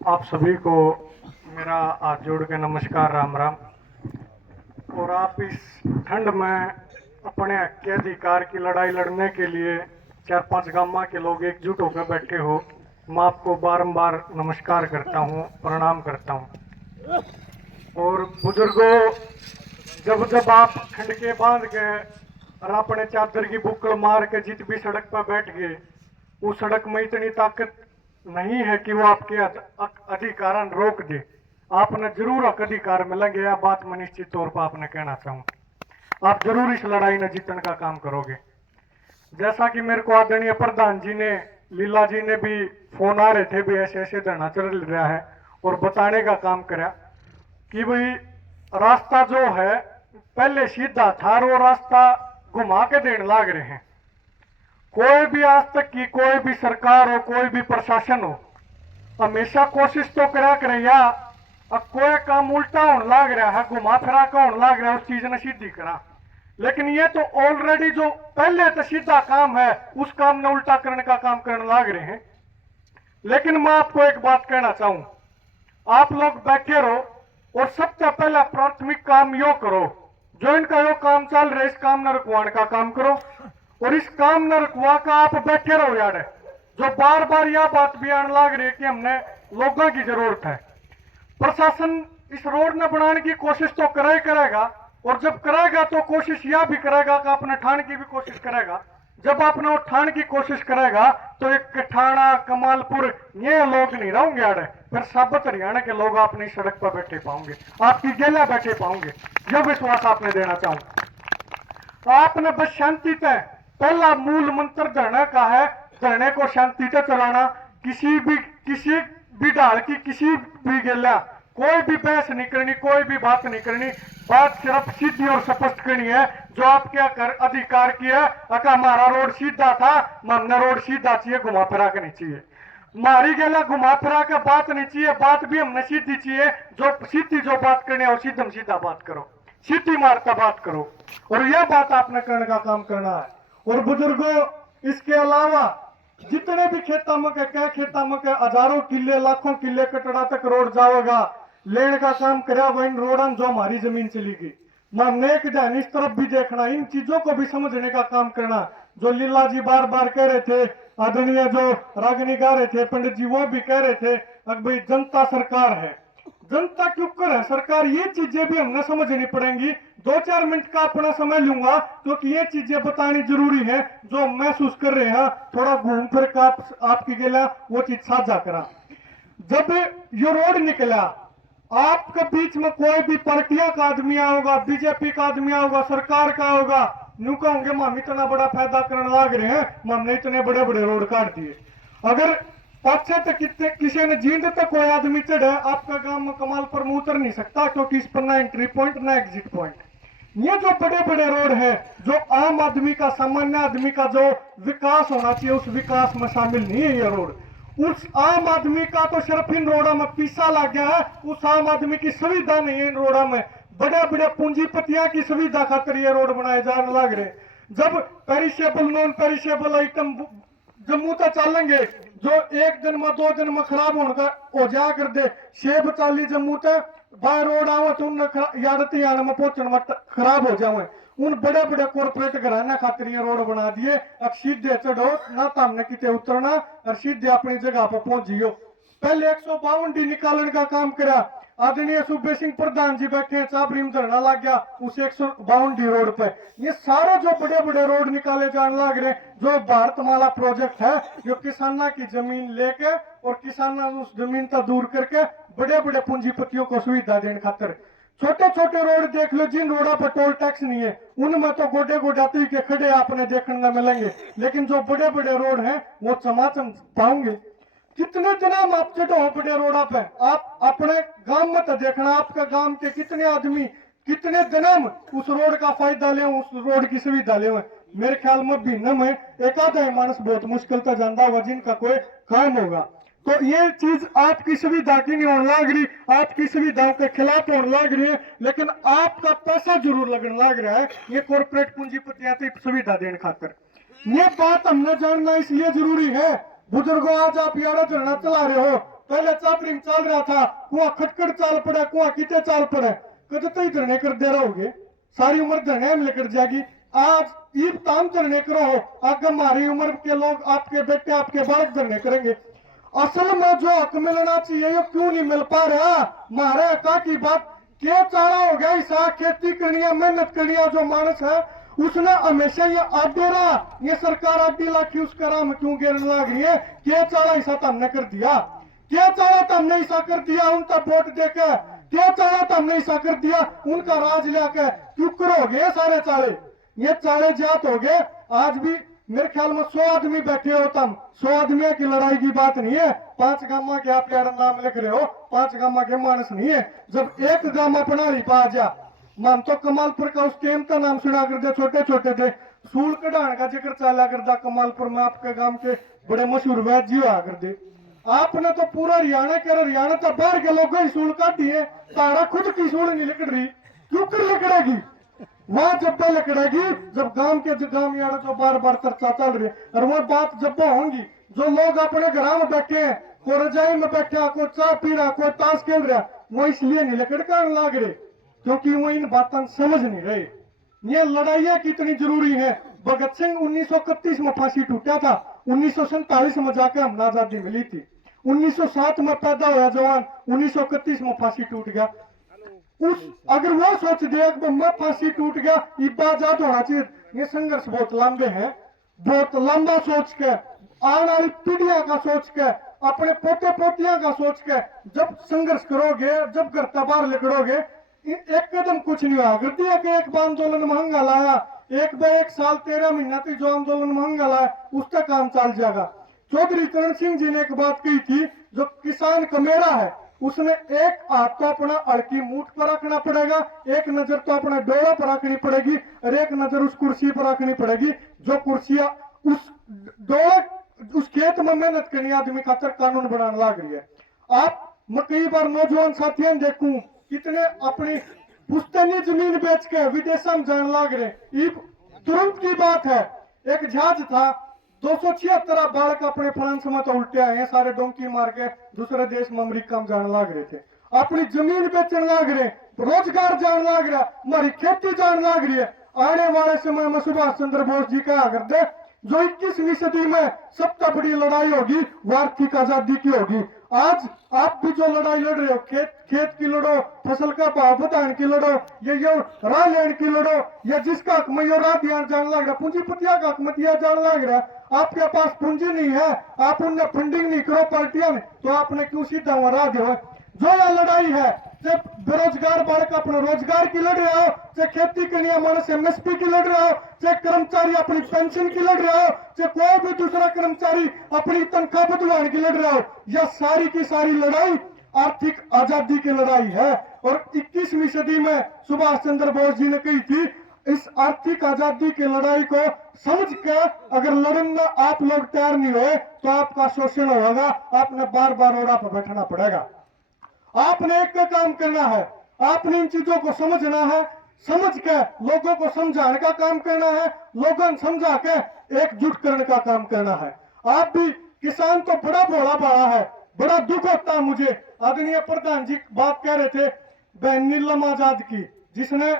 आप सभी को मेरा हाथ जोड़ के नमस्कार, राम राम। और आप इस ठंड में अपने हक के अधिकार की लड़ाई लड़ने के लिए 4-5 गामा के लोग एकजुट होकर बैठे हो। मैं आपको बारंबार नमस्कार करता हूँ, प्रणाम करता हूँ। और बुजुर्गों, जब जब आप ठंड के बांध के और अपने चादर की बुक्कड़ मार के जित भी सड़क पर बैठ गए, उस सड़क में इतनी ताकत नहीं है कि वो आपके अधिकार रोक दे। आपने जरूर हक अधिकार मिलेंगे, यह बात मैं निश्चित तौर पर आपने कहना चाहूँ। आप जरूर इस लड़ाई में जीतने का काम करोगे। जैसा कि मेरे को आदरणीय प्रधान जी ने, लीला जी ने भी फोन आ रहे थे भी ऐसे ऐसे धरना चल रहा है, और बताने का काम करा कि भाई रास्ता जो है पहले सीधा था और वो रास्ता घुमा के देने लाग रहे हैं। कोई भी आज तक की कोई भी सरकार हो, कोई भी प्रशासन हो, हमेशा कोशिश तो करा करे या अब कोई काम उल्टा होने लाग रहा है, घुमा फिरा के होने लाग रहा है, उस चीज ने सीधी करा। लेकिन ये तो ऑलरेडी जो पहले तो सीधा काम है उस काम ने उल्टा करने का काम करने लाग रहे हैं। लेकिन मैं आपको एक बात कहना चाहूं, आप लोग बैठे रहो और सबसे पहला प्राथमिक काम यो करो, जो इनका यो काम चल रहा है इस काम न रुकवाने का काम करो। और इस काम न रुकवा का आप बैठे रहो यार। जो बार बार यह बात भी आने लग रही है कि हमने लोगों की जरूरत है, प्रशासन इस रोड न बनाने की कोशिश तो करे करेगा, और जब करेगा तो कोशिश यह भी करेगा कि अपने ठाण की भी कोशिश करेगा। जब आपने वो ठाण की कोशिश करेगा तो एक ठाणा कमालपुर ये लोग नहीं रहेंगे यार, फिर साबत हरियाणा के लोग अपनी सड़क पर बैठे पाओगे, आपकी गेला बैठे पाओगे। यह विश्वास आपने देना चाहूंगा। आपने बस शांति तय, पहला मूल मंत्र धरने का है, धरने को शांति से चलाना। किसी भी ढाल की किसी भी गेला कोई भी बहस नहीं करनी, कोई भी बात नहीं करनी, बात सिर्फ सीधी और स्पष्ट करनी है। जो आपके अधिकार की है, अगर हमारा रोड सीधा था, हमने रोड सीधा चाहिए, घुमा फिरा के नहीं चाहिए। मारी गेला घुमा फिरा के बात नहीं चाहिए, बात भी हमने सीधी चाहिए। जो सीधी जो बात करनी है वो सीधम सीधा बात करो, सीधी मारता बात करो, और यह बात आपने करने का काम करना है। और बुजुर्गों, इसके अलावा जितने भी खेता में के हजारों किले लाखों किले कटड़ा तक रोड जाओगा, लेने का काम करा वो इन रोडन जो हमारी जमीन चली गई। हमने एक ध्यान इस तरफ भी देखना, इन चीजों को भी समझने का काम करना। जो लीला जी बार बार कह रहे थे, आदरणीय जो रागनी गा रहे थे, पंडित जी वो भी कह रहे थे कि भाई जनता सरकार है, जनता के ऊपर है सरकार। ये चीजें भी हमने समझनी पड़ेंगी। 2-4 मिनट का अपना समय लूंगा क्योंकि ये चीजें बतानी जरूरी है। जो महसूस कर रहे हैं, थोड़ा घूम फिर का आपकी गेला वो चीज साझा करा। जब ये रोड निकला, आपके बीच में कोई भी पार्टियां का आदमी होगा, बीजेपी का आदमी होगा, सरकार का होगा, न्यू कहोगे हम इतना बड़ा फायदा करने लग रहे हैं, हमने इतने बड़े बड़े रोड काट दिए। अगर पाछे तक किसी ने जींद तक कोई आदमी चढ़े, आपका गांव में कमाल पर मुंह उतर नहीं सकता, क्योंकि इस पर ना एंट्री पॉइंट ना एग्जिट पॉइंट। ये जो बड़े बड़े रोड है, जो आम आदमी का, सामान्य आदमी का जो विकास होना चाहिए, उस विकास में शामिल नहीं है ये रोड। उस आम आदमी का तो सिर्फ इन रोडों में पीसा लग गया है, उस आम आदमी की सुविधा नहीं है इन रोडों में। बड़े बड़े पूंजीपतियों की सुविधा खातिर ये रोड बनाए जाने लग रहे। जब perishable non perishable item Jammu तक चलेंगे, जो 1 दिन में 2 दिन में खराब हो जा कर दे, सेब चाली जम्मू तक बाय रोड आओ तो उन यादती आने में पहुंचने में खराब हो जाए। उन बड़े बड़े कॉर्पोरेट घराने खातिर ये रोड बना दिए। अब सीधे चढ़ो ना, तो हमने कितने उतरना और सीधे अपनी जगह पर पहुंच जियो। पहले 152 डी निकालने का काम करा, आदरणीय सूबे सिंह प्रधान जी बैठे, चाबरी धरना लग गया उस 152 डी रोड पे। ये सारे जो बड़े बड़े रोड निकाले जाने लग रहे, जो भारतमाला प्रोजेक्ट है, जो किसानों की जमीन लेके और किसानों उस जमीन का दूर करके बड़े बड़े पूंजीपतियों को सुविधा देने खातिर। छोटे छोटे रोड देख लो, जिन रोडों पर टोल टैक्स नहीं है, उनमें तो गोडे गोडाती के खड़े आपने देखने में मिलेंगे। लेकिन जो बड़े बड़े रोड हैं वो चमाचम पाओगे। कितने दिन हम आप चढ़ो बड़े रोडा पे, आप अपने गांव में तो देखना, आपके गांव के कितने आदमी कितने दिन उस रोड का फायदा ले, उस रोड की सुविधा ले। मेरे ख्याल में महीने में एक आधा मानस बहुत मुश्किल से जानता होगा जिनका कोई काम होगा। तो ये चीज आपकी सुविधा की नहीं होने लग रही, आपकी सुविधाओं के खिलाफ होने लग रही है, लेकिन आपका पैसा जरूर लगने लग रहा है ये कॉर्पोरेट पूंजीपतियों की सुविधा देने खातिर। ये बात हमने जानना इसलिए जरूरी है। बुजुर्गों, आज आप यारा धरना चला रहे हो पहले चापड़ी में चल रहा था, कुआ खटखट चाल पड़ा, कुआ किते चाल पड़े, कद तो ही धरने कर दे रहोगे, सारी उम्र धरने में लेकर जाएगी। आज ईद ताम धरने करो, आगे हमारी उम्र के लोग, आपके बेटे आपके बालक धरने करेंगे। असल में जो हक मिलना चाहिए ये क्यों नहीं मिल पा रहा? मारे हका की बात क्या चारा हो गया, ऐसा खेती करनी है, मेहनत करनी है, जो मानस है उसने हमेशा ये आडेरा, ये सरकार आडी लाखी उसका राम क्यों गिरने लग रही है? क्या चारा ऐसा तो हमने कर दिया, क्या चारा तो हमने ऐसा कर दिया, उनका वोट देकर क्या चारा तो हमने ऐसा कर दिया, उनका राज लेकर क्यों हो गए सारे चाले, ये चाले जात हो गए। आज भी मेरे ख्याल में 100 आदमी बैठे हो, तुम 100 आदमी की लड़ाई की बात नहीं है, 5 गामा के आप यार नाम लिख रहे हो, 5 गामा के मानस नहीं है। जब एक गामा अपना ही पा जा, मान तो कमालपुर का उस टेम का नाम सुना कर दे, छोटे छोटे थे, सूल कढ़ाने का जिक्र चला कर दा कमालपुर में, आपके गांव के बड़े मशहूर वैद्य जी हुआ कर दे। आपने तो पूरा हरियाणा कर, हरियाणा तो बाहर के लोगों ही सूल काटी है, तारा खुद की सूल नहीं लिख रही, क्यों कर लिखड़ेगी? वहां जब लकड़ेगी जब गांव के गांव यार जो बार बार चर्चा चल रही है, और वो बात जब होंगी, जो लोग अपने घर में बैठे हैं, कोई रजाई में बैठा, कोई चाय पी रहा, कोई ताश खेल रहा, वो इसलिए नहीं लकड़काने लग रहे क्योंकि वो इन बातों समझ नहीं रहे। ये लड़ाइयां कितनी जरूरी है। भगत सिंह 1931 में फांसी टूटा था, 1947 में जाकर हमने आजादी मिली थी, 1907 में पैदा हुआ जवान, 1931 में फांसी टूट गया। उस अगर वो सोच दे मैं फांसी टूट गया, इब्बा आजाद होना चाहिए, ये संघर्ष बहुत लंबे हैं, बहुत लंबा सोच के, आने वाली पीढ़ियां का सोच के, अपने पोते पोतियां का सोच के जब संघर्ष करोगे, जब घर तबार लिखड़ोगे, एक कदम कुछ नहीं हुआ। अगर दिया कि एक आंदोलन महंगा लाया, एक साल 13 महीना तक जो आंदोलन महंगा लाया, उसका काम चल जाएगा। चौधरी चरण सिंह जी ने एक बात कही थी, जो किसान कमेरा है उसने एक हाथ तो अपना अड़की मूठ पर रखना पड़ेगा, एक नजर तो अपना डोरा पर रखनी पड़ेगी, और एक नजर उस कुर्सी पर रखनी पड़ेगी जो कुर्सियां उस डोरा उस खेत में मेहनत करनी आदमी खातर कानून बनाने लग रही है। आप मैं कई बार नौजवान साथियों देखूं कितने अपनी पुश्तैनी जमीन बेच के विदेश में जाने लग रहे। तुरंत की बात है, एक जहाज था 276 बालक अपने फ्रांस में तो उल्टे आए हैं, सारे डोंकी मार के दूसरे देश में अमेरिका में जाने लग रहे थे, अपनी जमीन बेचने लग रहे, रोजगार जाने लग रहा, हमारी खेती जाने लग रही है। आने वाले समय में सुभाष चंद्र बोस जी कहा करते, जो 21वीं सदी में सबसे बड़ी लड़ाई होगी वो आर्थिक आजादी की होगी। आज आप भी जो लड़ाई लड़ रहे हो, खेत की लड़ो, फसल का भाव बढ़ाने की लड़ो, ये राह लेने की लड़ो, या जिसका हक में राह दिया जाने लग रहा, पूंजीपतिया का हक में दिया जाने लग रहा, आपके पास पूंजी नहीं है, आप उनने फंडिंग नहीं करो पार्टियां ने, तो आपने क्यों सीधा वहां राह दो? जो यह लड़ाई है, चाहे बेरोजगार बालक अपने रोजगार की लड़ रहा हो, चाहे खेती के लिए मानस एमएसपी की लड़ रहा हो, चाहे कर्मचारी अपनी पेंशन की लड़ रहा हो, चाहे कोई भी दूसरा कर्मचारी अपनी तनख्वाह बढ़वाने की लड़ रहा हो, यह सारी की सारी लड़ाई आर्थिक आजादी की लड़ाई है। और 21वीं सदी में सुभाष चंद्र बोस जी ने कही थी, इस आर्थिक आजादी की लड़ाई को समझ के अगर लड़ना आप लोग तैयार नहीं हुए तो आपका शोषण होगा, आपने बार बार ओरा पर बैठना पड़ेगा। आपने एक का काम करना है, आपने इन चीजों को समझना है, समझ के लोगों को समझाने का काम करना है, लोगों समझा के एकजुट करने का काम करना है। आप भी किसान तो बड़ा भोला भाला है, बड़ा दुख होता है मुझे। आदरणीय प्रधान जी बात कह रहे थे बहन नीलम आजाद की, जिसने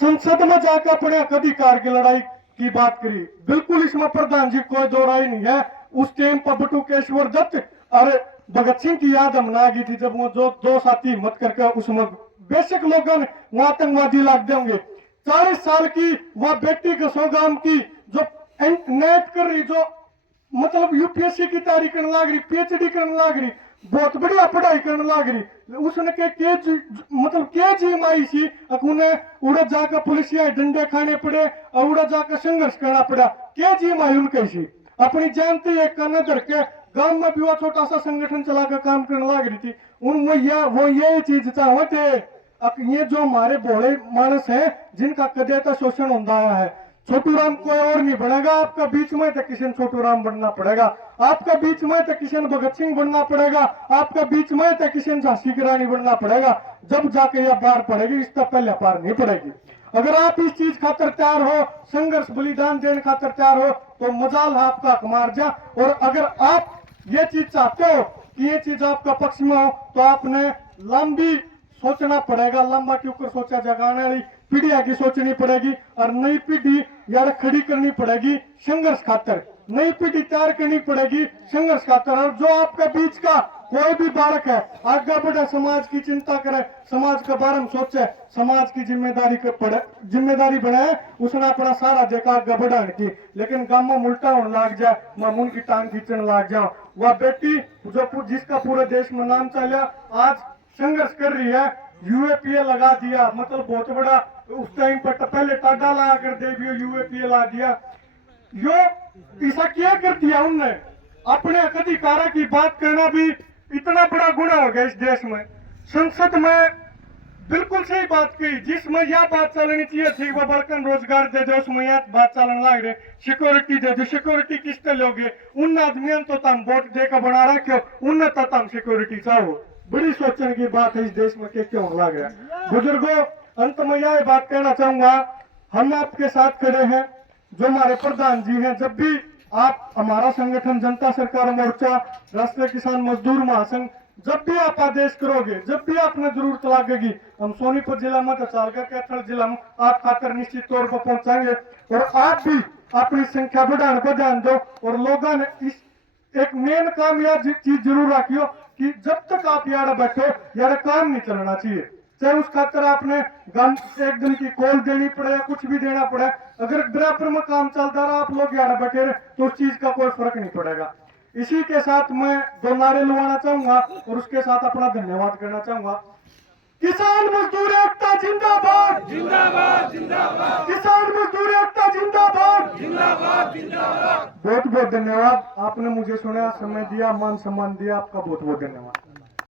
संसद में जाकर अपने अधिकार की लड़ाई की बात करी। बिल्कुल इसमें प्रधान जी कोई दो राय नहीं है। उस टाइम पर बटुकेश्वर दत्त अरे भगत सिंह की याद हम ना गई थी, जब वो जो दो साथी हिम्मत करके उसमें बेशक लोगों ने वो आतंकवादी लाग देंगे। 40 साल की वह बेटी कसोगाम की जो नेट कर रही, जो मतलब यूपीएससी की तैयारी करने लग रही, पीएचडी करने लग रही, बहुत बढ़िया पढ़ाई करने लग रही, उसने मतलब के जी माई सी उन्हें उड़ा जाकर पुलिसिया डंडे खाने पड़े और उड़ा जाकर संघर्ष करना पड़ा। के जी माई उनके सी अपनी जानती एक करने धर के गांव में भी वो छोटा सा संगठन चलाकर काम करने लग रही थी। उन वो ये चीज चाहते थे। ये जो हमारे भोले मानस है जिनका कदे का शोषण होता आया है, छोटू राम कोई और नहीं बनेगा आपका बीच में, तो किशन छोटू राम बनना पड़ेगा आपका बीच में, तो किशन भगत सिंह बनना पड़ेगा आपका बीच में, तो किशन झांसी की रानी बनना पड़ेगा। जब जाके यह पार पड़ेगी, इसका पहले पार नहीं पड़ेगी। अगर आप इस चीज खातर तैयार हो, संघर्ष बलिदान देने खातर तैयार हो, तो मजाल है आपका हक मार जा। और अगर आप ये चीज चाहते हो कि ये चीज आपका पक्ष में हो तो आपने लंबी सोचना पड़ेगा। लंबा के ऊपर सोचा जाएगा, आने वाली पीढ़ियां की सोचनी पड़ेगी और नई पीढ़ी यार खड़ी करनी पड़ेगी संघर्ष खातर। नई पीढ़ी तैयार करनी पड़ेगी संघर्ष खातर। और जो आपके बीच का कोई भी बालक है आगे बढ़े, समाज की चिंता करे, समाज के बारे में सोचे, समाज की जिम्मेदारी बने, उसने अपना सारा देखा आगे बढ़ाने की। लेकिन गांव में उल्टा होने लग जाए, मैं उनकी टांग खींचने लग जाऊं। वह बेटी जो जिसका पूरे देश में नाम चला आज संघर्ष कर रही है, यूएपीए लगा दिया, मतलब बहुत बड़ा उस टाइम पर पहले टाडा लगा कर दे यूएपीए ला दिया। यो ऐसा क्या कर दिया उनने? अपने अधिकारों की बात करना भी इतना बड़ा गुना हो गया इस देश में। संसद में बिल्कुल सही बात की, जिसमें यह बात चलनी चाहिए थी वो बल्कि रोजगार दे दो, उसमें यह बात चलने लग रही सिक्योरिटी दे दो। सिक्योरिटी किससे लोगे? उन आदमियों तो तुम वोट देकर बना रखे हो, उनने तो तुम सिक्योरिटी चाहो। बड़ी सोचने की बात है इस देश में क्यों लग रहा है। बुजुर्गों, अंत में यह बात कहना चाहूंगा, हम आपके साथ खड़े हैं, जो हमारे प्रधान जी हैं। जब भी आप हमारा संगठन जनता सरकार मोर्चा, राष्ट्रीय किसान मजदूर महासंघ, जब भी आप आदेश करोगे, जब भी आपने जरूरत लगेगी, हम सोनीपत जिला में चालका कैथल जिला में आप खातर निश्चित तौर पर पहुंचाएंगे। और आप भी अपनी संख्या बढ़ाने पर ध्यान दो। और लोगों ने इस एक मेन काम यह चीज जरूर रखियो कि जब तक आप यार बैठो यार काम नहीं चलना चाहिए। चाहे उस खातर आपने एक दिन की कॉल देनी पड़े या कुछ भी देना पड़े, अगर बराबर में काम चलता रहा, आप लोग यार बैठे रहे, तो उस चीज का कोई फर्क नहीं पड़ेगा। इसी के साथ मैं दो नारे लुभाना चाहूंगा और उसके साथ अपना धन्यवाद करना चाहूंगा। किसान मजदूर एकता जिंदाबाद, जिंदाबाद जिंदाबाद। किसान मजदूर एकता जिंदाबाद, जिंदाबाद जिंदाबाद। बहुत बहुत धन्यवाद, आपने मुझे सुना, समय दिया, मान सम्मान दिया, आपका बहुत बहुत धन्यवाद।